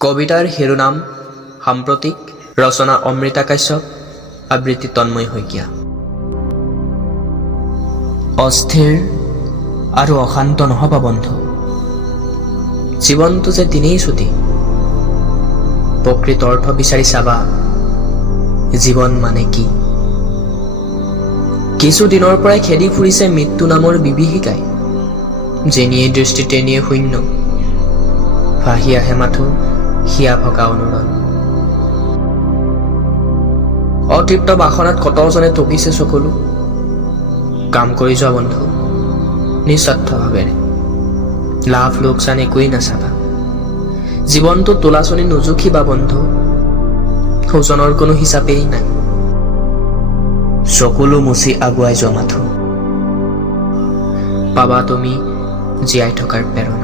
কবিতাৰ শিৰোনাম সাম্প্ৰতিক, ৰচনা অমৃতা কাশ্যপ, আবৃত্তি তন্ময় শইকীয়া। অস্থিৰ আৰু অশান্ত নহবা বন্ধু, জীৱনটো যে দিনেই ছুটি। প্ৰকৃত অৰ্থ বিচাৰি চাবা, জীৱন মানে কি। কিছুদিনৰ পৰাই খেদি ফুৰিছে মৃত্যু নামৰ বিভীষিকাই। যেনিয়ে দৃষ্টি তেনিয়ে শূন্য, ভাহি আহে মাথো হিয়া ভকা অনুৰণ। অতৃপ্ত বাসনাত কতজনে টকিছে চকুলো। কাম কৰি যোৱা বন্ধু নিস্বাৰ্থভাৱেৰে, লাভ লোকচান একোৱেই নাচাবা। জীৱনটো তোলাচনি নোজুখিবা বন্ধু, ওজনৰ কোনো হিচাপেই নাই। চকুলো মুচি আগুৱাই যোৱা মাথো, পাবা তুমি জীয়াই থকাৰ প্ৰেৰণা।